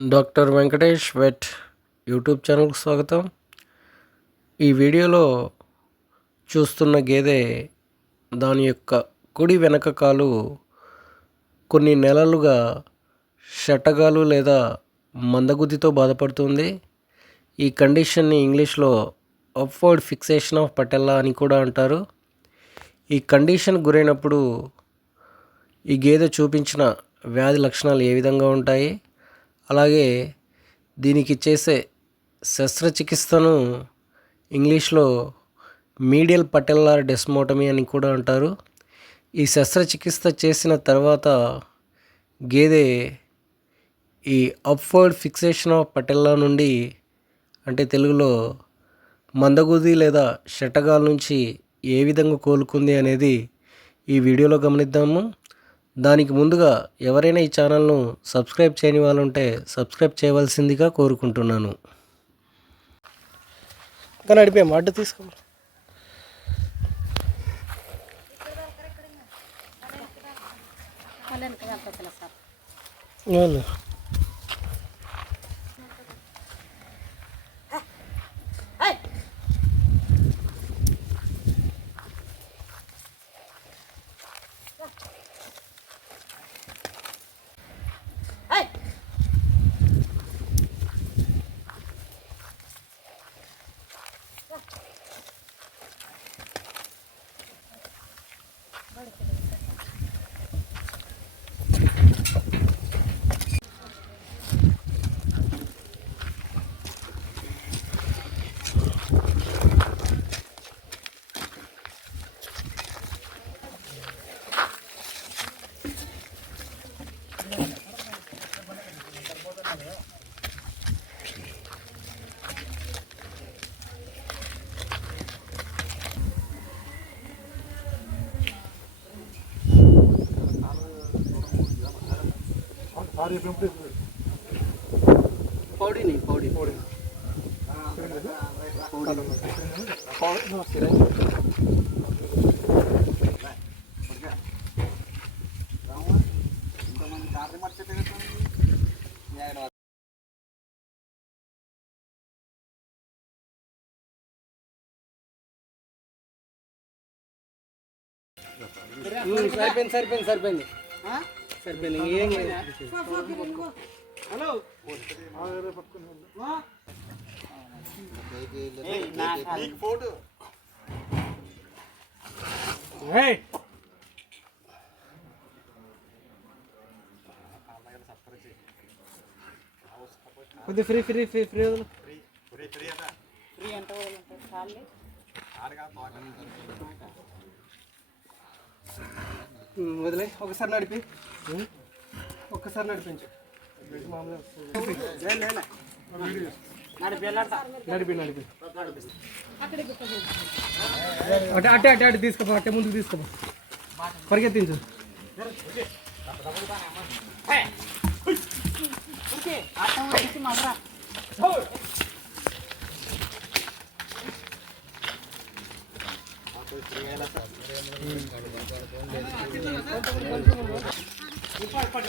Doctor Venkatesh wet YouTube ఛానల్కి స్వాగతం. ఈ వీడియోలో చూస్తున్న గేదె దాని యొక్క కుడి వెనక కాలు కొన్ని నెలలుగా షట్టగాలు లేదా మందగుద్దితో బాధపడుతుంది. ఈ కండిషన్ని ఇంగ్లీష్లో అప్వర్డ్ ఫిక్సేషన్ ఆఫ్ పటెల్లా అని కూడా అంటారు. ఈ కండిషన్ గురైనప్పుడు ఈ గేదె చూపించిన వ్యాధి లక్షణాలు ఏ విధంగా ఉంటాయి? అలాగే దీనికి చేసే శస్త్రచికిత్సను ఇంగ్లీష్లో మీడియల్ పటెల్లార్ డెస్మోటమీ అని కూడా అంటారు. ఈ శస్త్రచికిత్స చేసిన తర్వాత గేదె ఈ అప్వర్డ్ ఫిక్సేషన్ ఆఫ్ పటెల్లా నుండి అంటే తెలుగులో మందగుది లేదా షటగాల నుంచి ఏ విధంగా కోలుకుంది అనేది ఈ వీడియోలో గమనిద్దాము. దానికి ముందుగా ఎవరైనా ఈ ఛానల్ను సబ్స్క్రైబ్ చేయని వాళ్ళు ఉంటే సబ్స్క్రైబ్ చేయవలసిందిగా కోరుకుంటున్నాను కానీ నడిపాము అడ్డు తీసుకో వెళ్ళు. पौड़ी नहीं पौड़ी पौड़ी సరిపోయింది సరిపోయింది సరిపోయింది లేదు. కొద్ది ఫ్రీ ఫ్రీ ఫ్రీ ఫ్రీ వదులు. ఉమ్, వదిలే. ఒకసారి నడిపి. ఒక్కసారి నడిపించు. నడిపి నడిపి అటే అటే అటే అటు తీసుకోపో అట్టే ముందుకు తీసుకోపో. పరిగెత్తించు. ఓకే. ఇప్పటి